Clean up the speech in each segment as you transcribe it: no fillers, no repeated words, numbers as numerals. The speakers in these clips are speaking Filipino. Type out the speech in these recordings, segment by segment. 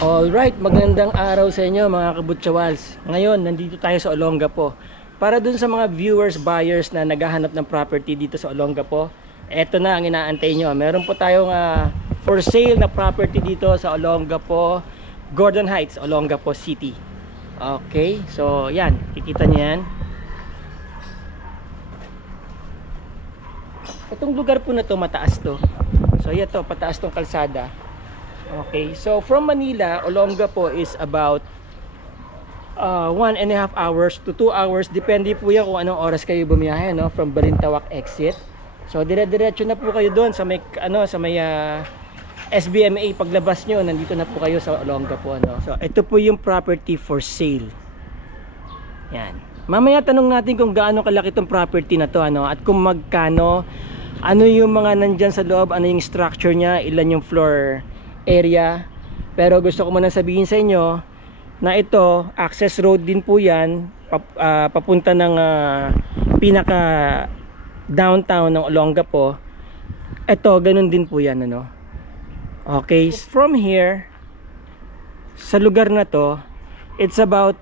Alright, magandang araw sa inyo mga kabutsawals. Ngayon, nandito tayo sa Olongapo. Para dun sa mga viewers, buyers na naghahanap ng property dito sa Olongapo, eto na ang inaantay nyo. Meron po tayong for sale na property dito sa Olongapo, Gordon Heights, Olongapo City. Okay, so yan, kikita nyo yan. Itong lugar po na to, mataas to. So yan to, pataas tong kalsada. Okay, so from Manila, Olongapo is about 1.5 hours to 2 hours. Depende po yan kung anong oras kayo bumiyahe, no? From Balintawak exit. So dire-diretso na po kayo doon sa may SBMA. Paglabas nyo, nandito na po kayo sa Olongapo, no? So ito po yung property for sale. Yan. Mamaya tanong natin kung gaano kalaki itong property na to, ano? At kung magkano, ano yung mga nandyan sa loob, ano yung structure niya, ilan yung floor area. Pero gusto ko muna sabihin sa inyo na ito, access road din po yan, papunta ng pinaka downtown ng Olongapo. Ito, ganun din po yan, ano. Okay, from here sa lugar na to, it's about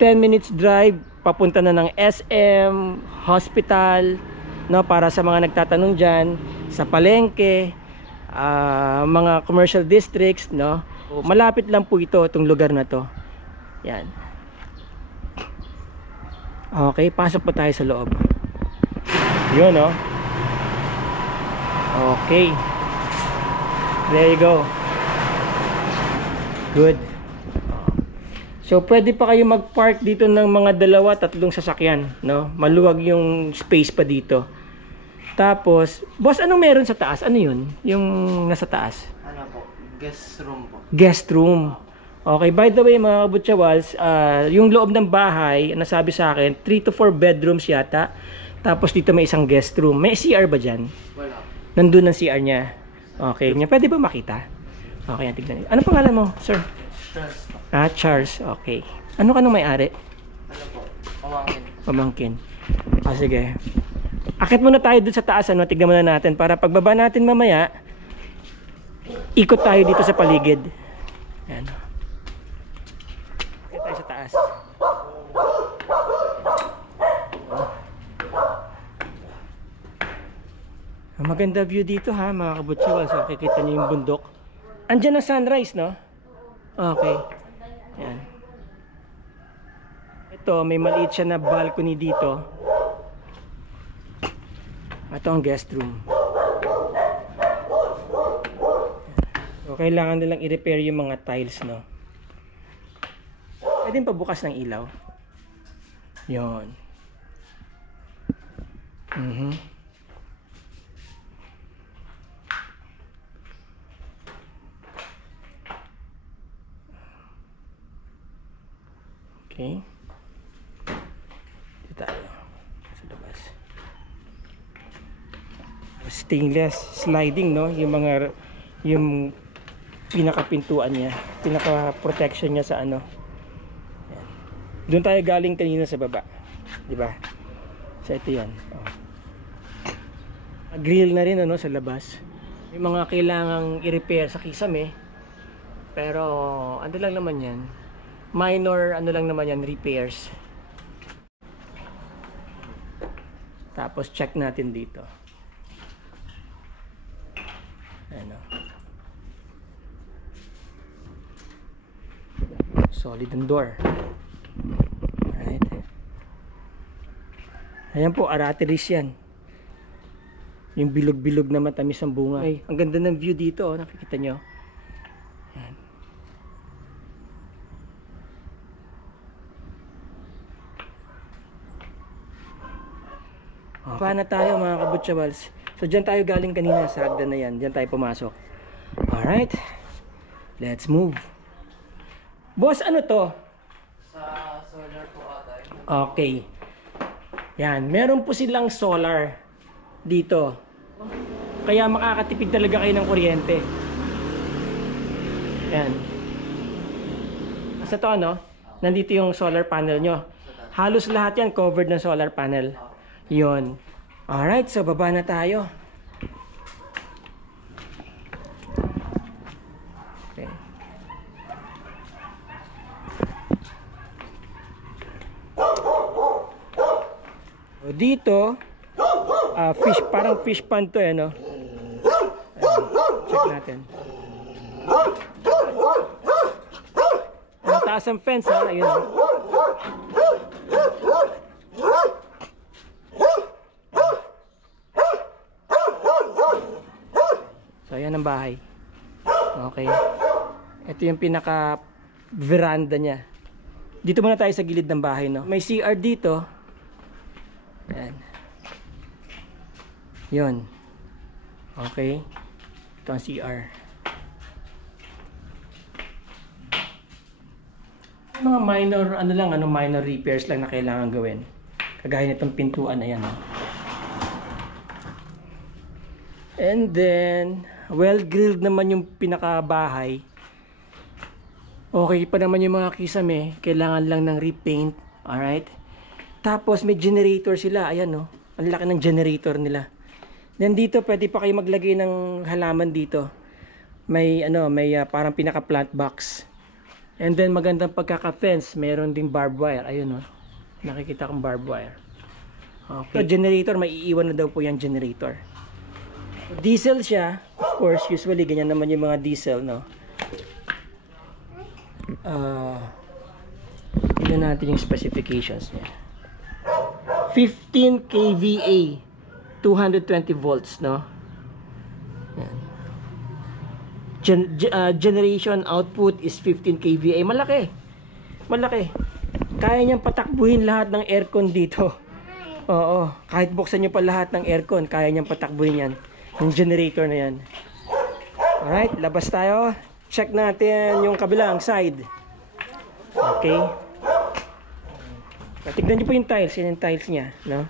10 minutes drive papunta na ng SM, hospital, no, para sa mga nagtatanong dyan, sa palengke, mga commercial districts, no. Malapit lang po itong lugar na to. Yan. Okay, pasok po tayo sa loob. Yun, no. Okay, there you go. Good. So pwede pa kayo mag-park dito ng mga 2-3 sasakyan, no. Maluwag yung space pa dito. Tapos, boss, anong meron sa taas? Ano yun? Yung nasa taas? Ano po? Guest room po. Guest room. Okay, by the way mga kabutsawals, yung loob ng bahay, nasabi sa akin, 3 to 4 bedrooms yata. Tapos dito may isang guest room. May CR ba dyan? Wala. Nandun ang CR niya. Okay, pwede ba makita? Okay, tignan. Ano pangalan mo, sir? Charles po. Charles. Okay. Ano ka nung may-ari? Ano po? Pamangkin. Pamangkin. Sige. Akit muna tayo dun sa taas, ano? Tignan muna natin para pagbaba natin mamaya, ikot tayo dito sa paligid. Yan. Akit tayo sa taas. Maganda view dito, ha, mga kabutsawal. So, kikita niyo yung bundok. Andyan ang sunrise, no? Okay. Yan. Ito, may maliit siya na balcony dito. Ito ang guest room. So, kailangan nilang i-repair yung mga tiles, no? Pwede pabukas ng ilaw. Yon. Okay. Dito tayo sa labas. Stainless sliding, no, yung pinakapintuan niya, pinaka protection niya sa ano. Yan. Doon tayo galing kanina sa baba, di ba? So ito yan. Grill na rin, ano, sa labas. May mga kailangang i-repair sa kisame, pero ano lang naman yan, minor ano lang naman yan, repairs. Tapos check natin dito. Ano, solid ang door. Alright. Ayan po, aratiris yan. Yung bilog-bilog na matamis ang bunga. Ay, ang ganda ng view dito, oh, nakikita nyo. Ayan. Paano tayo mga kabutsawals? So dyan tayo galing kanina sa hagdan na yan. Dyan tayo pumasok. Alright. Let's move. Boss, ano to? Sa solar po ata. Okay. Yan. Meron po silang solar dito. Kaya makakatipid talaga kayo ng kuryente. Yan. Sa to, ano? Nandito yung solar panel nyo. Halos lahat yan covered ng solar panel. Yun. Alright, so baba na tayo. Okay. Dito, fish, parang fish pond to no? Check natin. Mataas ang fence ha, ayun. So ayan ang bahay. Okay. Ito yung pinaka veranda niya. Dito muna tayo sa gilid ng bahay, no? May CR dito. Ayan. Yun. Okay. Ito ang CR. Mga minor, minor repairs lang na kailangan gawin. Kagaya nitong pintuan, ayan. And then, well grilled naman yung pinakabahay. Okay pa naman yung mga kisame, kailangan lang ng repaint. Alright? Tapos may generator sila, ayan no. Ang laki ng generator nila. Then dito pwede pa kayo maglagay ng halaman dito. May parang pinaka plant box. And then magandang pagkaka-fence, meron ding barbed wire. Ayun no. Nakikita kong barbed wire. Okay. So generator, maiiwan na daw po yung generator. Diesel siya, of course, usually ganyan naman yung mga diesel, no. Tignan natin yung specifications niya. 15 kVA, 220 volts, no. Generation output is 15 kVA. Malaki. Malaki. Kaya niyang patakbuhin lahat ng aircon dito. Oo, kahit buksan niyo pa lahat ng aircon, kaya niyang patakbuhin yan. Yung generator na yan. Alright, labas tayo. Check natin yung kabilang side. Okay. Tignan niyo po yung tiles. Yan yung tiles niya, no?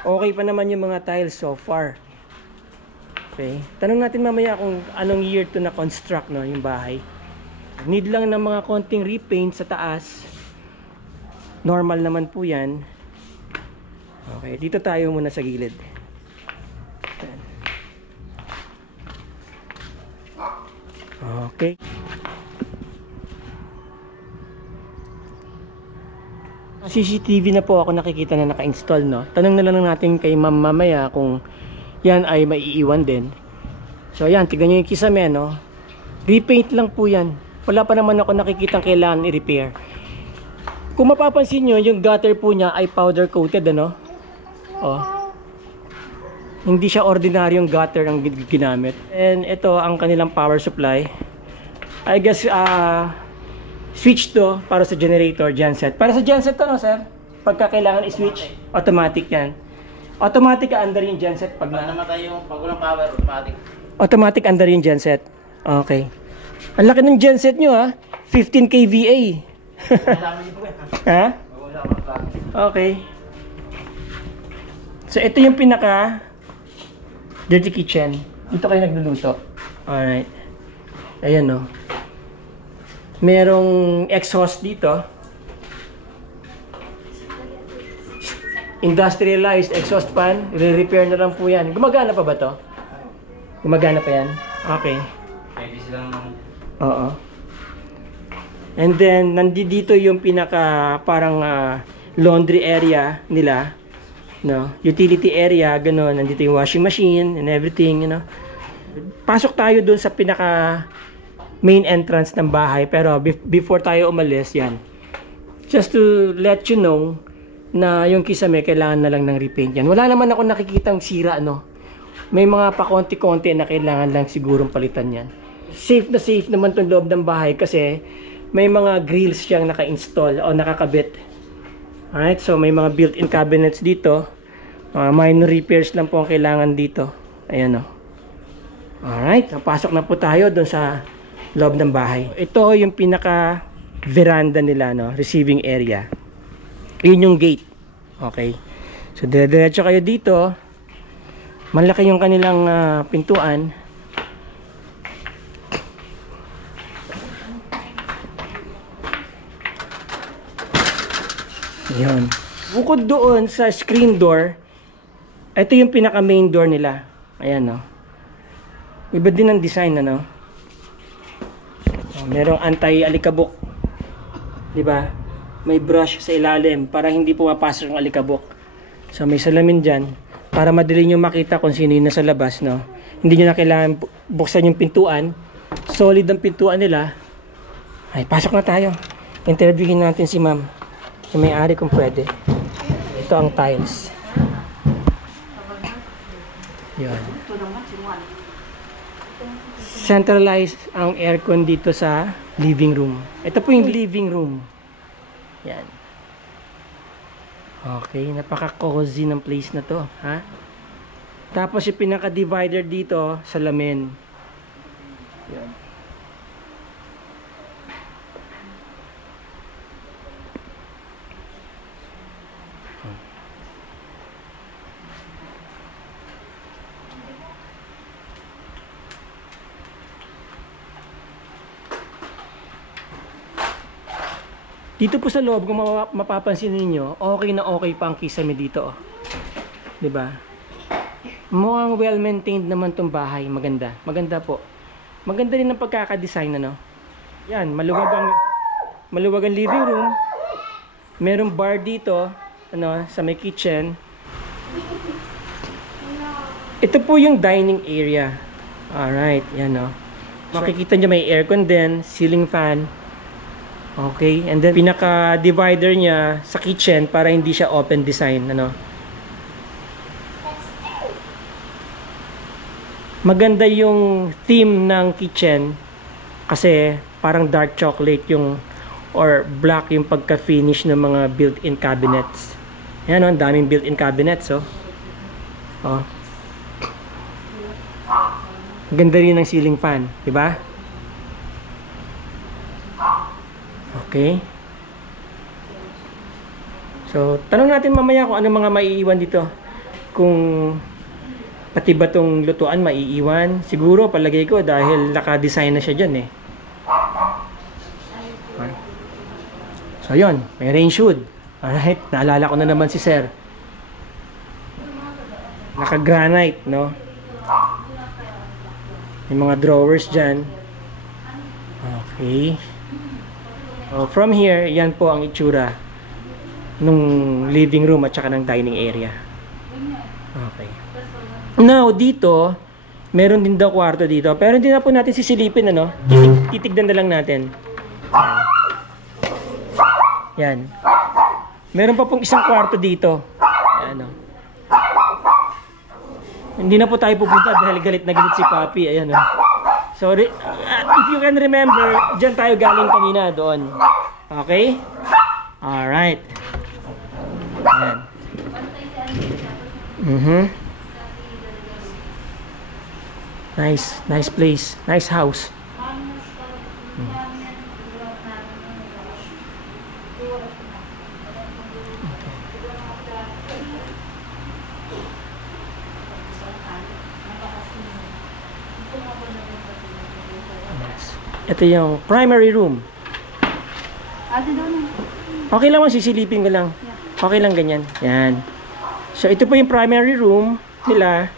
Okay pa naman yung mga tiles so far. Okay. Tanong natin mamaya kung anong year to na-construct, no, yung bahay. Need lang ng mga konting repaint sa taas. Normal naman po yan. Okay, dito tayo muna sa gilid. Okay. CCTV na po ako nakikita na naka-install, no. Tanong na lang natin kay ma'am mamaya kung yan ay maiiwan din. So ayan, tignan nyo yung kisame, no. Repaint lang po yan. Wala pa naman ako nakikitang kailangan i-repair. Kung mapapansin nyo, yung gutter po niya ay powder coated, ano. Oh. Hindi siya ordinaryong gutter ang ginamit. And ito ang kanilang power supply. I guess switch to para sa generator, genset. Para sa genset to, no, sir? Pagka kailangan i-switch, automatic yan. Automatic under yung genset pag namatay yung pag walang power, automatic. Automatic under yung genset. Okay. Ang laki ng genset nyo, ha? 15 kVA. Ha? Okay. So ito yung pinaka dirty kitchen. Dito kayo nagluluto. Alright. Ayan, no. Merong exhaust dito. Industrialized exhaust fan. Re-repair na lang po yan. Gumagana pa ba to? Gumagana pa yan? Okay. Pwede silang... Oo. And then, nandito yung pinaka parang laundry area nila. No? Utility area, gano'n. Nandito yung washing machine and everything, you know. Pasok tayo dun sa pinaka main entrance ng bahay. Pero before tayo umalis, yan. Just to let you know na yung kisame, kailangan na lang ng repaint yan. Wala naman ako nakikitang sira, no. May mga pakonti-konti na kailangan lang sigurong palitan yan. Safe na safe naman tong loob ng bahay kasi may mga grills siyang naka-install o nakakabit. Alright, so may mga built-in cabinets dito. Minor repairs lang po ang kailangan dito. Ayan, o. Alright, napasok na po tayo dun sa loob ng bahay. Ito yung pinaka veranda nila, no? Receiving area. Yun yung gate. Okay. So, dire-diretso kayo dito. Malaki yung kanilang pintuan. Ayan. Bukod doon sa screen door, ito yung pinaka main door nila. Ayan, no. Iba din ang design, ano. Merong anti-alikabok. 'Di ba? may brush sa ilalim para hindi pumapasok yung alikabok. So may salamin dyan para madali nyo makita kung sino yung nasa labas, no? Hindi nyo na kailangan buksan yung pintuan. Solid ang pintuan nila. Ay, pasok na tayo. Interviewin natin si ma'am. Yung may-ari kung pwede. Ito ang tiles. Yun. Centralized ang aircon dito sa living room. Ito po yung living room. Yan. Okay, napaka-cozy ng place na to, ha? Tapos yung pinaka-divider dito, salamin. Yan. Dito po sa loob, kung mapapansin niyo, okay na okay pa ang kisame dito. Oh. 'Di ba? Mukhang well-maintained naman tong bahay. Maganda. Maganda po. Maganda rin ang pagkaka-design, ano? Yan, maluwag ang living room. Merong bar dito, ano, sa may kitchen. Ito po yung dining area. Alright, yan, no. Makikita niyo may aircon din, ceiling fan. Okay, and then pinaka-divider niya sa kitchen para hindi siya open design, ano. Maganda yung theme ng kitchen kasi parang dark chocolate yung or black yung pagka-finish ng mga built-in cabinets. Yan, oh, ang daming built-in cabinets, oh. Oh. Ganda rin ng ceiling fan, di ba? Okay. So, tanong natin mamaya kung ano mga maiiwan dito. Kung pati ba itong lutuan maiiwan. Siguro, palagay ko, dahil naka-design na siya dyan, eh. So, yun. May rain hood. Alright. Naalala ko na naman si Sir. Naka-granite, no? May mga drawers dyan. Okay. So, from here, yan po ang itsura nung living room at saka ng dining area. Okay. Now, dito, meron din daw kwarto dito. Pero hindi na po natin sisilipin, ano? Titignan na lang natin. Yan. Meron pa pong isang kwarto dito. Ayan, oh. Hindi na po tayo pupunta dahil galit na galit si Papi. Ayan, oh. So, if you can remember, dyan tayo galing kanina doon. Okay? Alright. Ayan. Nice. Nice place. Nice house. Ito yung primary room. Okay lang, sisilipin ko lang. Okay lang ganyan. Yan. So, ito po yung primary room nila.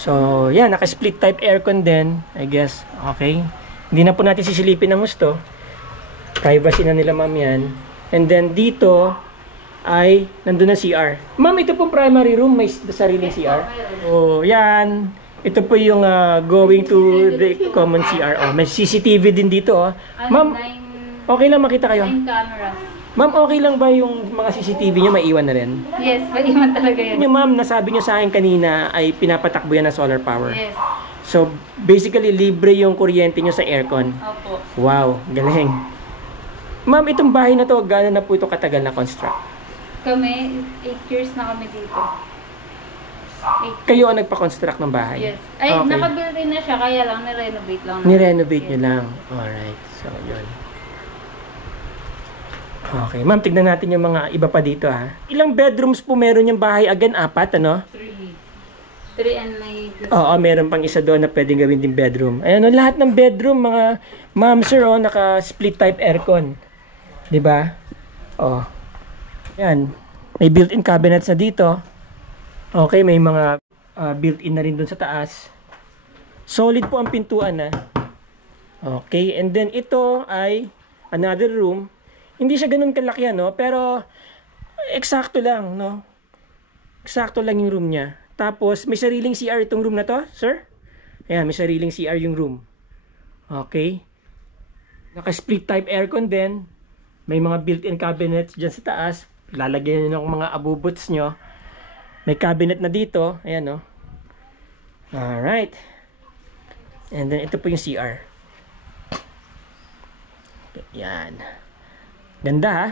So, yan. Naka-split type aircon din. I guess. Okay. Hindi na po natin sisilipin ng gusto. Privacy na nila, ma'am, yan. And then, dito ay nandun na CR. Ma'am, ito po primary room. May sariling CR. Oh, yan. Ito po yung going to the common CR. Oh, may CCTV din dito. Oh. Ma'am, okay lang makita kayo? 9 cameras. Ma'am, okay lang ba yung mga CCTV nyo maiwan na rin? Yes, maiwan talaga yan. Yung ma'am, nasabi nyo sa akin kanina ay pinapatakbo yan na solar power. Yes. So, basically, libre yung kuryente nyo sa aircon. Opo. Wow, galing. Ma'am, itong bahay na to, gaano na po ito katagal na construct? Kami, 8 years na kami dito. Kayo ang nagpa-construct ng bahay? Yes. Ay, Okay. nakabuild rin na siya, kaya lang, nirenovate lang. Nirenovate Yes. nyo lang. Alright, so yun. Okay, ma'am, tignan natin yung mga iba pa dito, ha. Ilang bedrooms po meron yung bahay? Again, 4, ano? 3 and may... Oo, meron pang isa doon na pwedeng gawin din bedroom. Ayan, lahat ng bedroom, mga ma'am, sir, naka-split type aircon. Diba? Oh. Yan. May built-in cabinets na dito. Okay, may mga built-in na rin doon sa taas. Solid po ang pintuan, ha. Okay, and then ito ay another room. Hindi siya ganun kalaki, no? Pero, eksakto lang, no? Eksakto lang yung room niya. Tapos, may sariling CR itong room na to, sir? Ayan, may sariling CR yung room. Okay. Naka-split type aircon din. May mga built-in cabinets dyan sa taas. Lalagyan nyo ng mga abubots nyo. May cabinet na dito. Ayan, no? Alright. And then, ito po yung CR. Yan. Ganda, ha?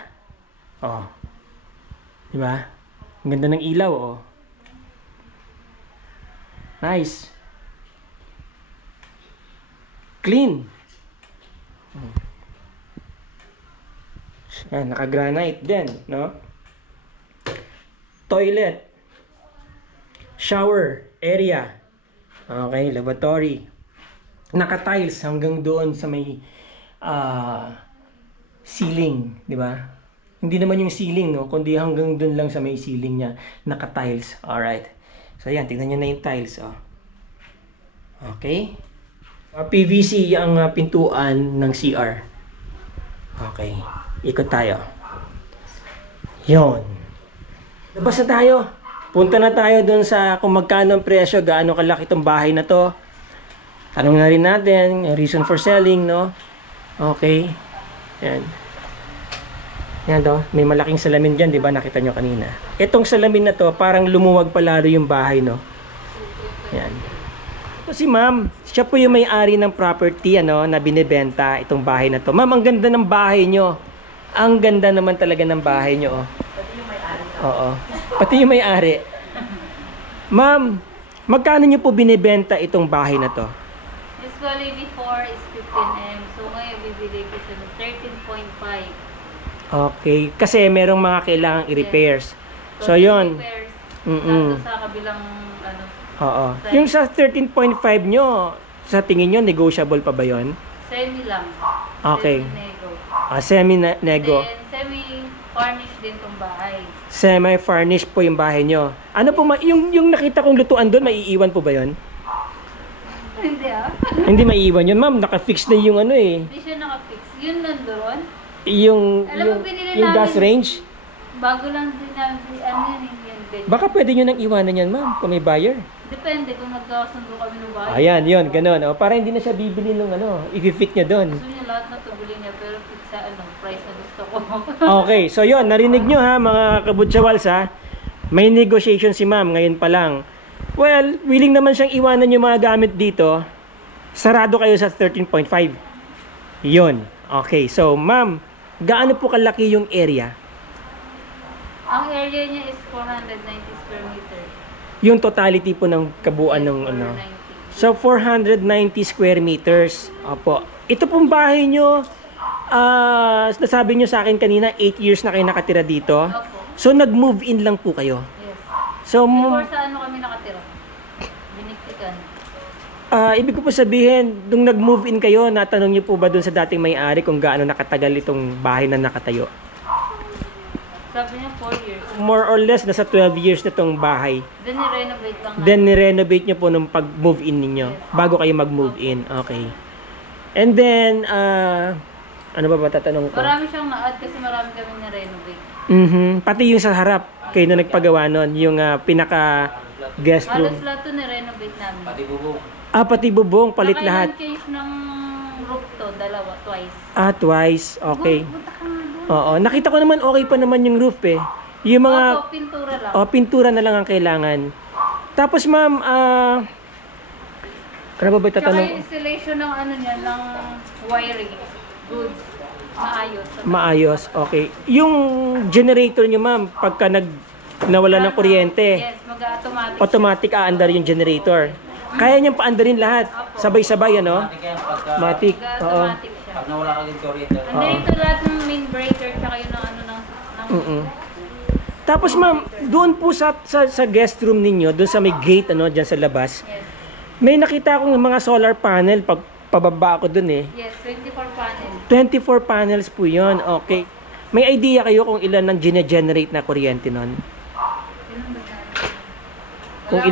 Oh. Diba? Ang ganda ng ilaw, oh. Nice. Clean. Yan, naka-granite din, no? Toilet. Shower area. Okay, lavatory. Naka-tiles hanggang doon sa may ceiling, di ba? Hindi naman yung ceiling, no? Kundi hanggang doon lang sa may ceiling niya. Naka-tiles. Alright. So, yan. Tignan nyo na yung tiles, oh. Okay. PVC ang pintuan ng CR. Okay. Ikot tayo. Yon. Labas na tayo. Punta na tayo doon sa kung magkano ang presyo, gaano kalaki itong bahay na to. Tanong na rin natin, reason for selling, no? Okay. Yan. Yan to. May malaking salamin dyan, di ba? Nakita nyo kanina. Itong salamin na to, parang lumuwag palalo yung bahay, no? Yan. So, si ma'am, siya po yung may-ari ng property, ano, na binibenta itong bahay na to. Ma'am, ang ganda ng bahay nyo. Ang ganda naman talaga ng bahay nyo, oh. Pati yung may-ari. Oo. Pati yung may-ari. Ma'am, magkano nyo po binibenta itong bahay na to? Usually before is 15M. So ngayon bibili ko siya ng 13.5. Okay. Kasi merong mga kailangang i-repairs. So, yun. Repairs. Mm-mm. Sa kabilang ano. Oo. Yung sa 13.5 nyo, sa tingin nyo, negotiable pa ba yun? Semi lang. Okay. Semi-nego. Semi-nego. Then semi-furnished din tong bahay. Semi-furnished po yung bahay nyo. Ano po, yung nakita kong lutuan doon, maiiwan po ba yun? Hindi ah. Hindi maiiwan yun, ma'am. Naka-fix na yung ano eh. Hindi siya nakafix. Yun nandoon. Alam mo, binili yung gas namin. range. Bago lang din namin, ano yun bed. Baka pwede nyo nang iwanan yan, ma'am, kung may buyer. Depende kung magkakasundo kami ng bahay. Ayan, yun, ganun. O, para hindi na siya bibili ng ano, i-fit niya doon. Gusto niya lahat na tubuli niya, pero fix sa price na gusto ko. Okay, so yun, narinig nyo ha, mga kabutsawals ha. May negotiation si ma'am ngayon pa lang. Well, willing naman siyang iwanan yung mga gamit dito. Sarado kayo sa 13.5. Yun. Okay, so ma'am, gaano po kalaki yung area? Ang area niya is 490 square meter. Yung totality po ng kabuuan ng ano. 490. So 490 square meters. Opo. Ito pong bahay nyo, nasabi nyo sa akin kanina, 8 years na kayo nakatira dito. Opo. So nag-move in lang po kayo. Yes. So Before sa ano kami nakatira? Biniktikan. ibig ko po sabihin, nung nag-move in kayo, natanong niyo po ba dun sa dating may-ari kung gaano nakatagal itong bahay na nakatayo? Sabi niya 4 years. More or less, nasa 12 years na itong bahay. Then ni-renovate lang. Then, nirenovate niyo po nung pag-move in ninyo, bago kayo mag-move in. Okay. And then, ano ba tatanong ko? Marami siyang na-add kasi marami kami na-renovate. Pati yung sa harap, kayo na nagpagawa nun, yung pinaka-guest room. Halos lahat to ni-renovate namin. Pati bubong. Pati bubong, palit lahat. Nakailang change ng roof to, dalawa, twice. Twice. Okay. Punta ka nga doon. Oo, nakita ko naman okay pa naman yung roof eh. Yung mga Opo, pintura lang. pintura na lang ang kailangan. Tapos ma'am, ano ba Tsaka tatanong? yung installation ng ano niya, ng wiring. Good. Maayos. Maayos, okay. Yung generator niyo ma'am, pagka nawala ng kuryente, Yes, mag-automatic. automatic aandar yung generator. Kaya niyang paandarin lahat. Sabay-sabay ano? Matik yan pagka Matic. Oo. Mag-automatic siya. pag nawala ka ng kuryente. Andito lahat ng main breaker, tsaka yung ano ng Tapos ma'am, doon po sa guest room ninyo, doon sa may gate ano, diyan sa labas. Yes. May nakita akong mga solar panel pag pababa ako doon eh. Yes, 24 panel. 24 panels po 'yon. Okay. May idea kayo kung ilan ang gine-generate na kuryente nun? Kung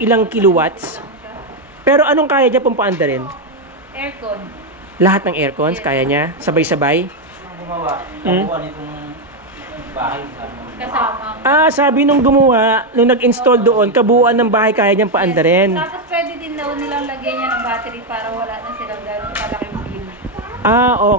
ilang kilowatts? Pero anong kaya niya pong paandarin? Aircon. Lahat ng aircons kaya niya sabay-sabay? gumawa, kabuuan nitong bahay. Kasama. Sabi nung gumawa, nung nag-install doon, kabuuan ng bahay kaya niyang paandarin. Tapos pwede din daw nilang lagyan niya ng battery para wala na silang gano'ng kalaking bill.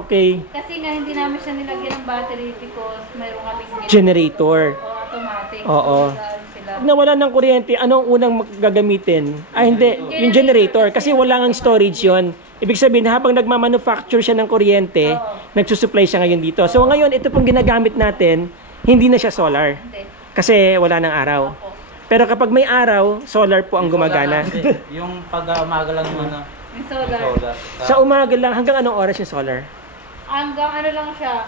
Okay. Kasi nga hindi namin siya nilagyan ng battery because mayroong kaming Generator. o automatic. Oo. So, sila. Pag nawala ng kuryente, anong unang gagamitin? Hindi, yung generator. Kasi wala nang storage yon. Ibig sabihin, habang nagmamanufacture siya ng kuryente, nagsusupply siya ngayon dito. So ngayon, ito pong ginagamit natin, hindi na siya solar. Hindi. Kasi wala ng araw. Opo. Pero kapag may araw, solar po ang gumagana. Yung pag-umaga lang yung ano, Yung solar. solar. Sa umaga lang, hanggang anong oras yung solar? Hanggang ano lang siya,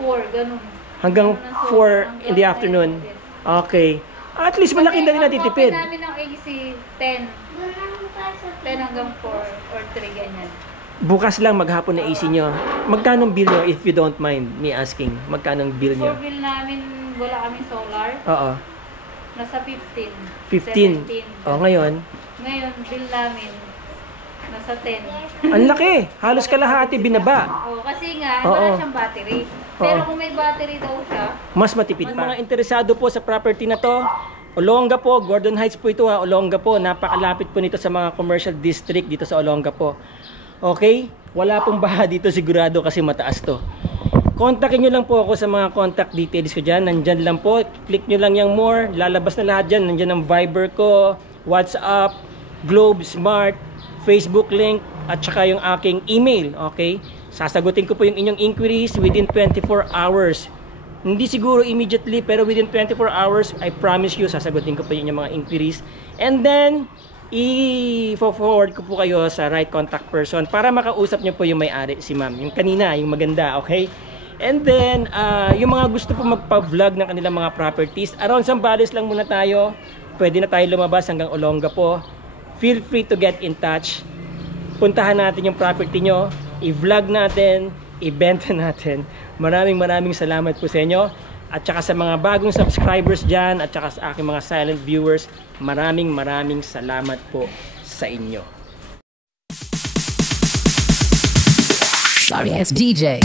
4, ganun. Hanggang Hanggang 4 in the afternoon. yes. Okay. At least malaki na rin natitipid. Ang namin ng AC, 10. 10 hanggang 4 or 3, ganyan. Bukas lang maghapon na AC nyo. Magkano bill nyo if you don't mind me asking? Magkano bill nyo? For bill namin, wala kaming solar. Oo. Nasa 15. 15. 17. Ngayon, Ngayon, bill namin, nasa 10. ang laki. Halos kalahati binaba. Kasi nga, Oo. wala siyang battery. Pero Oo. kung may battery daw siya, Mas matipid pa. Mga interesado po sa property na to, Olonga po, Gordon Heights po ito ha, Olonga po. Napakalapit po nito sa mga commercial district dito sa Olonga po. Okay? Wala pong baha dito sigurado kasi mataas to. Kontakin nyo lang po ako sa mga contact details ko dyan. Nandyan lang po. Click nyo lang yung more. Lalabas na lahat dyan. Nandyan ang Viber ko, WhatsApp, Globe, Smart, Facebook link, at saka yung aking email. Okay? Sasagutin ko po yung inyong inquiries within 24 hours. Hindi siguro immediately, pero within 24 hours, I promise you, sasagutin ko po yung inyong mga inquiries. And then, i-forward ko po kayo sa right contact person para makausap nyo po yung may-ari, si ma'am. Yung kanina, yung maganda, okay? And then, yung mga gusto po magpa-vlog ng kanilang mga properties, around Zambales lang muna tayo. Pwede na tayo lumabas hanggang Olonga po. Feel free to get in touch. Puntahan natin yung property nyo, i-vlog natin, i-benta natin. Maraming salamat po sa inyo. At saka sa mga bagong subscribers dyan, at saka sa aking mga silent viewers, maraming salamat po sa inyo. Sorry, it's DJ.